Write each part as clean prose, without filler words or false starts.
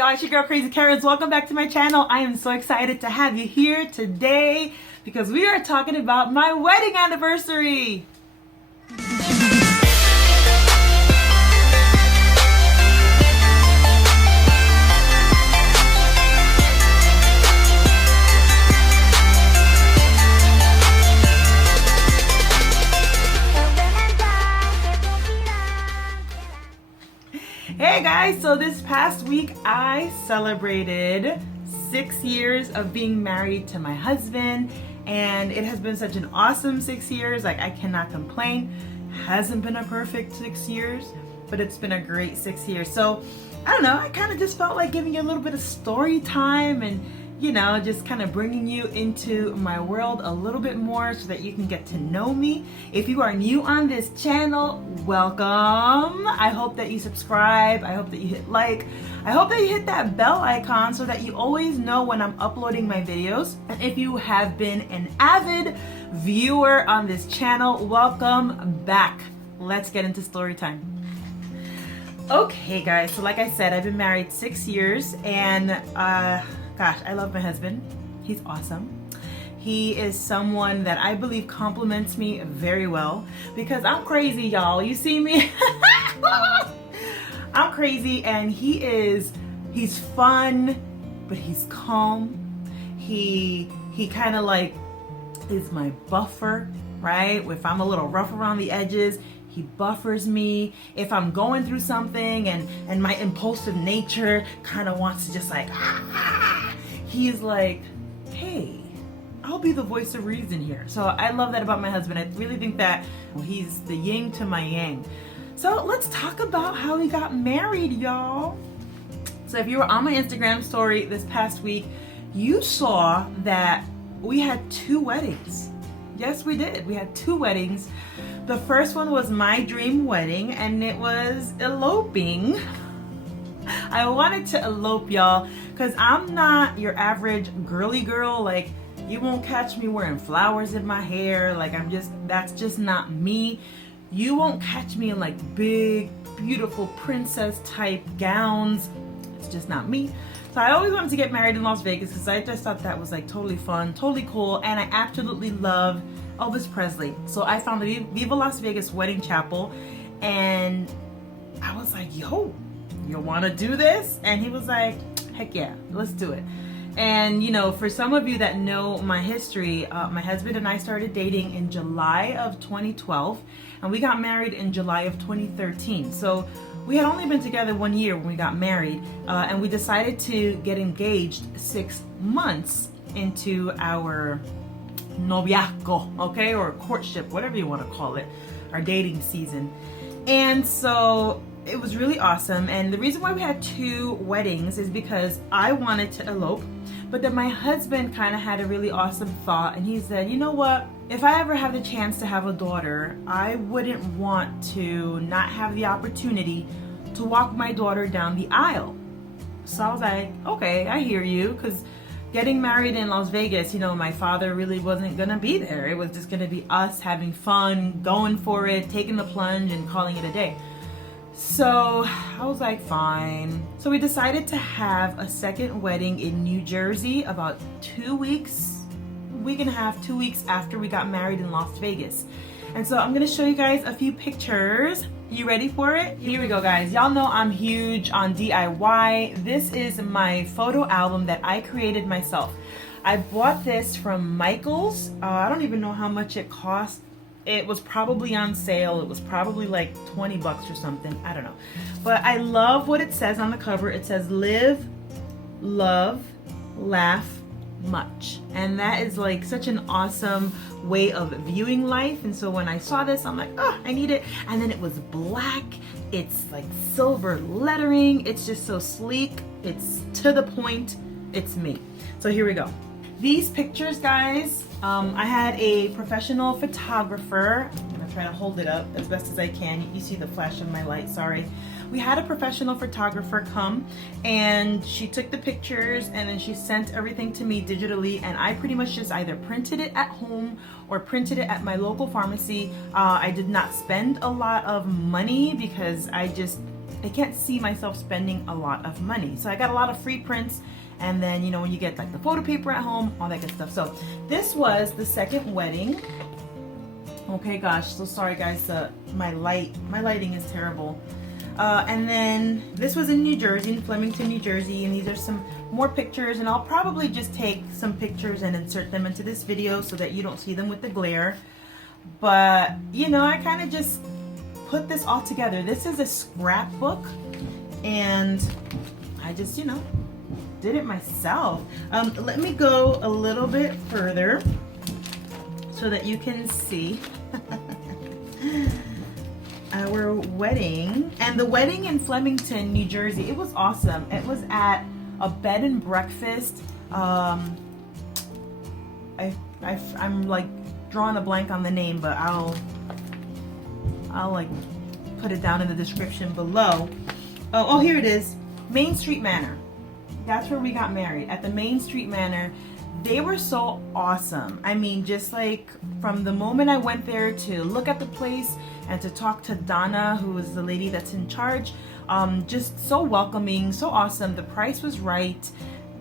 y'all? It's your girl Krazykerins. Welcome back to my channel. I am so excited to have you here today because we are talking about my wedding anniversary. Hey guys, so this past week I celebrated 6 years of being married to my husband, and it has been such an awesome 6 years. Like, I cannot complain. Hasn't been a perfect 6 years, but it's been a great 6 years. So I don't know, I kind of just felt like giving you a little bit of story time and, you know, just kind of bringing you into my world a little bit more so that you can get to know me. If you are new on this channel, welcome. I hope that you subscribe. I hope that you hit like. I hope that you hit that bell icon so that you always know when I'm uploading my videos. And if you have been an avid viewer on this channel, welcome back. Let's get into story time. Okay guys, so like I said, I've been married 6 years, and gosh, I love my husband. He's awesome. He is someone that I believe compliments me very well because I'm crazy, y'all. You see me? I'm crazy, and he's fun, but he's calm. He kind of like is my buffer, right? If I'm a little rough around the edges, he buffers me. If I'm going through something and my impulsive nature kind of wants to just like, he's like, hey, I'll be the voice of reason here. So I love that about my husband. I really think that he's the yin to my yang. So let's talk about how we got married, y'all. So if you were on my Instagram story this past week, you saw that we had 2 weddings. Yes, we did. We had 2 weddings. The first one was my dream wedding, and it was eloping. I wanted to elope, y'all, because I'm not your average girly girl. Like, you won't catch me wearing flowers in my hair. Like, that's just not me. You won't catch me in like big, beautiful princess type gowns. It's just not me. So I always wanted to get married in Las Vegas because I just thought that was like totally fun, totally cool, and I absolutely love Elvis Presley. So I found the Viva Las Vegas Wedding Chapel, and I was like, yo, you want to do this? And he was like, heck yeah, let's do it. And you know, for some of you that know my history, my husband and I started dating in July of 2012, and we got married in July of 2013. So we had only been together 1 year when we got married, and we decided to get engaged 6 months into our noviazgo, okay, or courtship, whatever you want to call it, our dating season. And so it was really awesome. And the reason why we had 2 weddings is because I wanted to elope, but then my husband kind of had a really awesome thought, and he said, you know what, if I ever have the chance to have a daughter, I wouldn't want to not have the opportunity to walk my daughter down the aisle. So I was like, okay, I hear you, because getting married in Las Vegas, you know, my father really wasn't gonna be there. It was just gonna be us having fun, going for it, taking the plunge and calling it a day. So I was like, fine. So we decided to have a second wedding in New Jersey about 2 weeks, week and a half, 2 weeks after we got married in Las Vegas. And so I'm gonna show you guys a few pictures. You ready for it? Here we go, guys. Y'all know I'm huge on DIY. This is my photo album that I created myself. I bought this from Michael's. I don't even know how much it cost. It was probably on sale. It was probably like 20 bucks or something. I don't know. But I love what it says on the cover. It says live, love, laugh, much. And that is like such an awesome way of viewing life. And so when I saw this, I'm like, oh, I need it. And then it was black. It's like silver lettering. It's just so sleek. It's to the point. It's me. So here we go. These pictures, guys, I had a professional photographer. I'm gonna try to hold it up as best as I can. You see the flash of my light, sorry. We had a professional photographer come, and she took the pictures and then she sent everything to me digitally, and I pretty much just either printed it at home or printed it at my local pharmacy. I did not spend a lot of money because see myself spending a lot of money. So I got a lot of free prints, and then, you know, when you get like the photo paper at home, all that good stuff. So this was the second wedding. Okay, gosh, so sorry guys, my lighting is terrible. And then this was in New Jersey, in Flemington, New Jersey, and these are some more pictures, and I'll probably just take some pictures and insert them into this video so that you don't see them with the glare. But, you know, I kind of just put this all together. This is a scrapbook, and I just, you know, did it myself. Let me go a little bit further so that you can see our wedding. And the wedding in Flemington, New Jersey, it was awesome. It was at a bed and breakfast. I'm like drawing a blank on the name, but I'll like put it down in the description below. Oh, here it is. Main Street Manor. That's where we got married, at the Main Street Manor. They were so awesome. I mean, just like from the moment I went there to look at the place and to talk to Donna, who is the lady that's in charge, just so welcoming, so awesome. The price was right.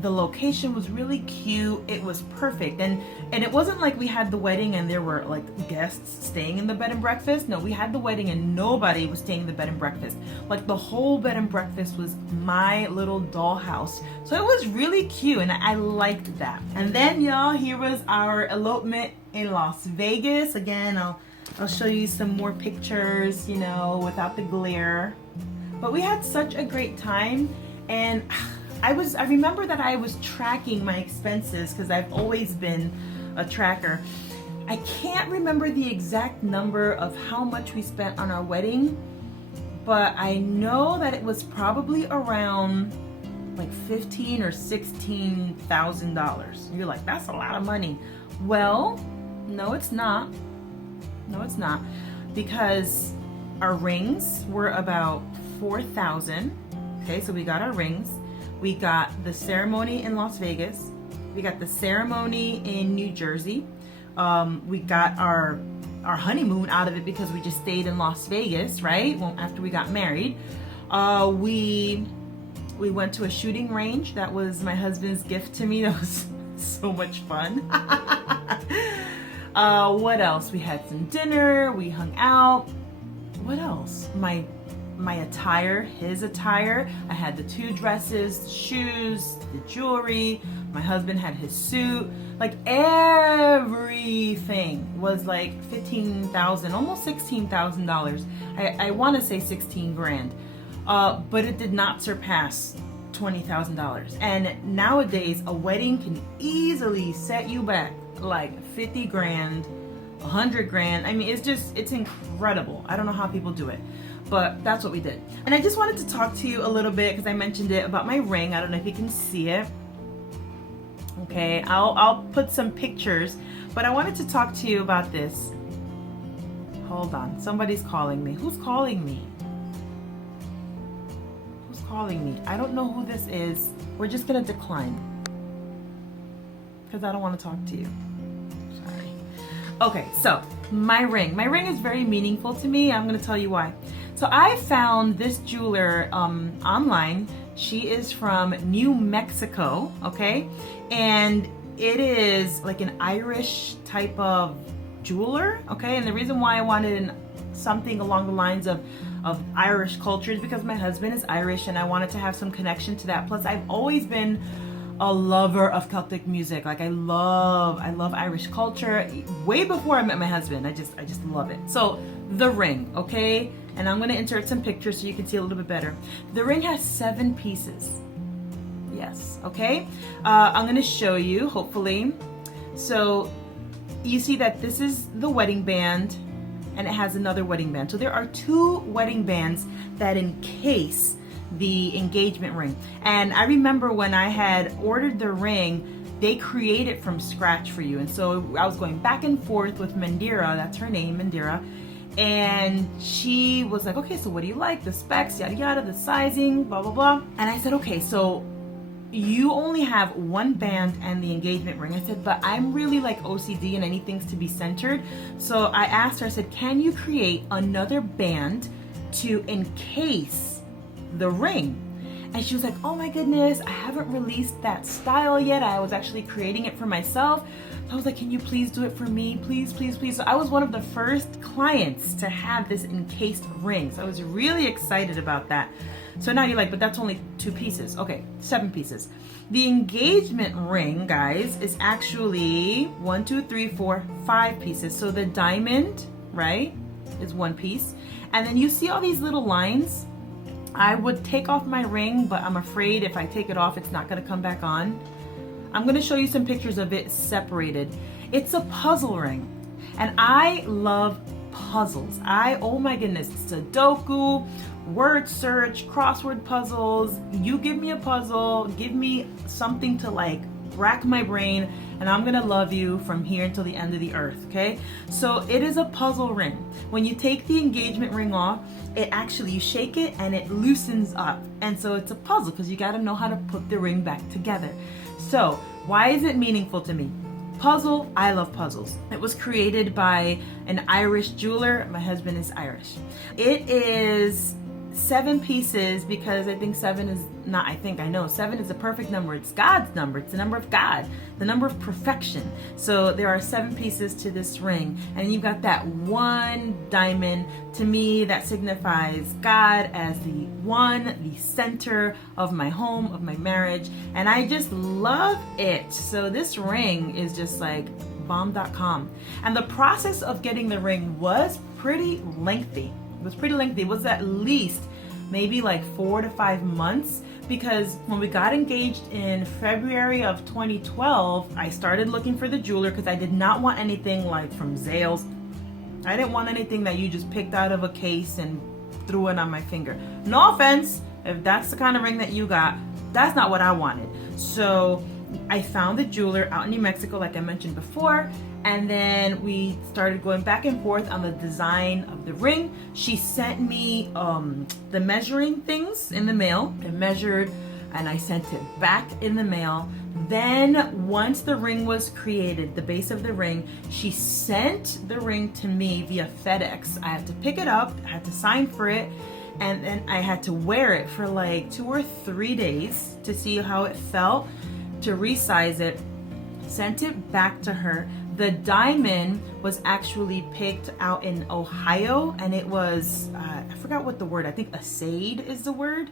The location was really cute. It was perfect. And it wasn't like we had the wedding and there were like guests staying in the bed and breakfast. No, we had the wedding and nobody was staying in the bed and breakfast. Like the whole bed and breakfast was my little dollhouse. So it was really cute, and I liked that. And then, y'all, here was our elopement in Las Vegas. Again, I'll show you some more pictures, you know, without the glare. But we had such a great time, and I remember that I was tracking my expenses because I've always been a tracker. I can't remember the exact number of how much we spent on our wedding, but I know that it was probably around like $15,000 or $16,000. You're like, that's a lot of money. Well, no, it's not. No, it's not, because our rings were about $4,000. Okay, so we got our rings. We got the ceremony in Las Vegas. We got the ceremony in New Jersey. We got our honeymoon out of it because we just stayed in Las Vegas, right? Well, after we got married. We went to a shooting range. That was my husband's gift to me. That was so much fun. What else? We had some dinner. We hung out. What else? My attire, his attire. I had the 2 dresses, the shoes, the jewelry. My husband had his suit. Like everything was like $15,000, almost $16,000. I want to say 16 grand, but it did not surpass $20,000. And nowadays, a wedding can easily set you back like 50 grand, 100 grand. I mean, it's incredible. I don't know how people do it. But that's what we did. And I just wanted to talk to you a little bit, because I mentioned it, about my ring. I don't know if you can see it. Okay, I'll put some pictures, but I wanted to talk to you about this. Hold on, somebody's calling me. Who's calling me? Who's calling me? I don't know who this is. We're just gonna decline, because I don't want to talk to you. Sorry. Okay, so my ring. My ring is very meaningful to me. I'm gonna tell you why. So I found this jeweler online. She is from New Mexico, okay? And it is like an Irish type of jeweler, okay? And the reason why I wanted something along the lines of Irish culture is because my husband is Irish, and I wanted to have some connection to that. Plus, I've always been a lover of Celtic music. Like I love Irish culture. Way before I met my husband, I just love it. So the ring, okay? And I'm gonna insert some pictures so you can see a little bit better. The ring has 7 pieces. Yes, okay? I'm gonna show you, hopefully. So you see that this is the wedding band, and it has another wedding band. So there are 2 wedding bands that encase the engagement ring. And I remember when I had ordered the ring, they create it from scratch for you. And so I was going back and forth with Mandira, that's her name, Mandira. And she was like, okay, so what do you like? The specs, yada yada, the sizing, blah, blah, blah. And I said, okay, so you only have 1 band and the engagement ring. I said, but I'm really like OCD and I need things to be centered. So I asked her, I said, can you create another band to encase the ring. And she was like, oh my goodness, I haven't released that style yet. I was actually creating it for myself. So I was like, can you please do it for me? Please, please, please. So I was one of the first clients to have this encased ring. So I was really excited about that. So now you're like, but that's only 2 pieces. Okay, 7 pieces. The engagement ring, guys, is actually 1, 2, 3, 4, 5 pieces. So the diamond, right, is 1 piece. And then you see all these little lines. I would take off my ring, but I'm afraid if I take it off, it's not gonna come back on. I'm gonna show you some pictures of it separated. It's a puzzle ring, and I love puzzles. Oh my goodness, Sudoku, word search, crossword puzzles. You give me a puzzle, give me something to like rack my brain, and I'm gonna love you from here until the end of the earth, okay? So it is a puzzle ring. When you take the engagement ring off, it actually, you shake it and it loosens up. And so it's a puzzle because you gotta know how to put the ring back together. So why is it meaningful to me? Puzzle, I love puzzles. It was created by an Irish jeweler. My husband is Irish. It is 7 pieces because I think 7 is not, I know 7 is a perfect number. It's God's number. It's the number of God, the number of perfection. So there are 7 pieces to this ring, and you've got that 1 diamond. To me, that signifies God as the one, the center of my home, of my marriage, and I just love it. So this ring is just like bomb.com. And the process of getting the ring was pretty lengthy. It was at least maybe like 4 to 5 months, because when we got engaged in February of 2012, I started looking for the jeweler because I did not want anything like from Zales. I didn't want anything that you just picked out of a case and threw it on my finger. No offense, if that's the kind of ring that you got, that's not what I wanted. So I found the jeweler out in New Mexico, like I mentioned before, and then we started going back and forth on the design of the ring. She sent me the measuring things in the mail. I measured and I sent it back in the mail. Then once the ring was created, the base of the ring, she sent the ring to me via FedEx. I had to pick it up, I had to sign for it, and then I had to wear it for like 2 or 3 days to see how it felt, to resize it, sent it back to her. The diamond was actually picked out in Ohio, and it was, I forgot what the word, I think assayed is the word.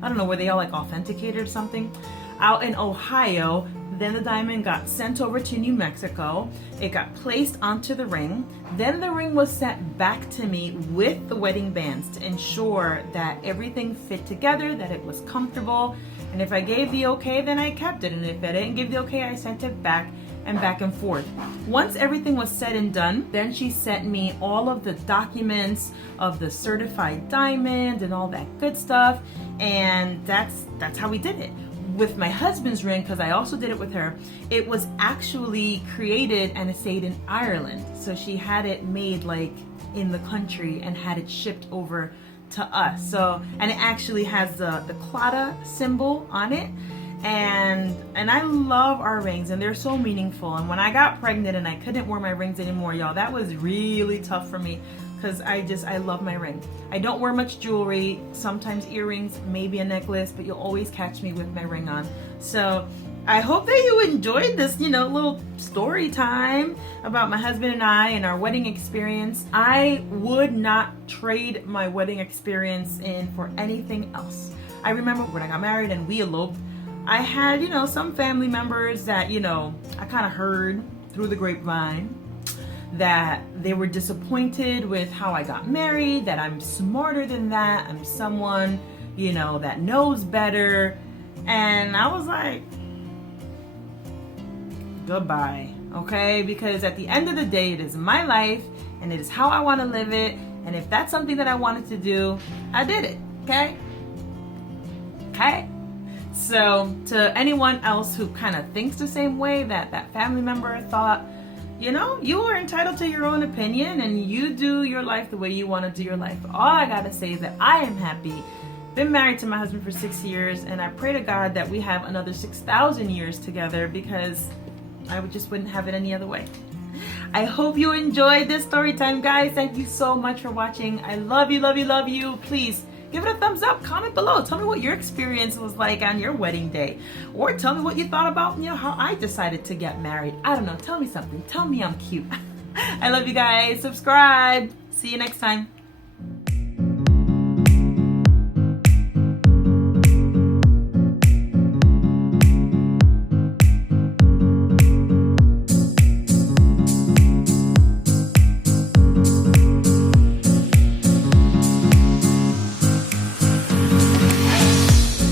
I don't know, were they all like authenticated or something? Out in Ohio. Then the diamond got sent over to New Mexico. It got placed onto the ring. Then the ring was sent back to me with the wedding bands to ensure that everything fit together, that it was comfortable. And if I gave the okay, then I kept it. And if I didn't give the okay, I sent it back and back and forth. Once everything was said and done, then she sent me all of the documents of the certified diamond and all that good stuff. And that's how we did it. With my husband's ring, because I also did it with her, it was actually created and assayed in Ireland. So she had it made like in the country and had it shipped over to us. So, and it actually has the Claddagh symbol on it. And I love our rings, and they're so meaningful. And when I got pregnant and I couldn't wear my rings anymore, y'all, that was really tough for me, because I love my ring. I don't wear much jewelry, sometimes earrings, maybe a necklace, but you'll always catch me with my ring on. So I hope that you enjoyed this, little story time about my husband and I and our wedding experience. I would not trade my wedding experience in for anything else. I remember when I got married and we eloped, I had, some family members that, I kind of heard through the grapevine that they were disappointed with how I got married, that I'm smarter than that, I'm someone, that knows better. And I was like, goodbye, okay? Because at the end of the day, it is my life and it is how I want to live it. And if that's something that I wanted to do, I did it, okay? Okay? So to anyone else who kind of thinks the same way that that family member thought, you are entitled to your own opinion and you do your life the way you want to do your life. All I gotta say is that I am happy. Been married to my husband for 6 years, and I pray to God that we have another 6,000 years together, because I just wouldn't have it any other way. I hope you enjoyed this story time, guys. Thank you so much for watching. I love you, love you, love you. Please Give it a thumbs up. Comment below. Tell me what your experience was like on your wedding day. Or tell me what you thought about, how I decided to get married. I don't know. Tell me something. Tell me I'm cute. I love you guys. Subscribe. See you next time.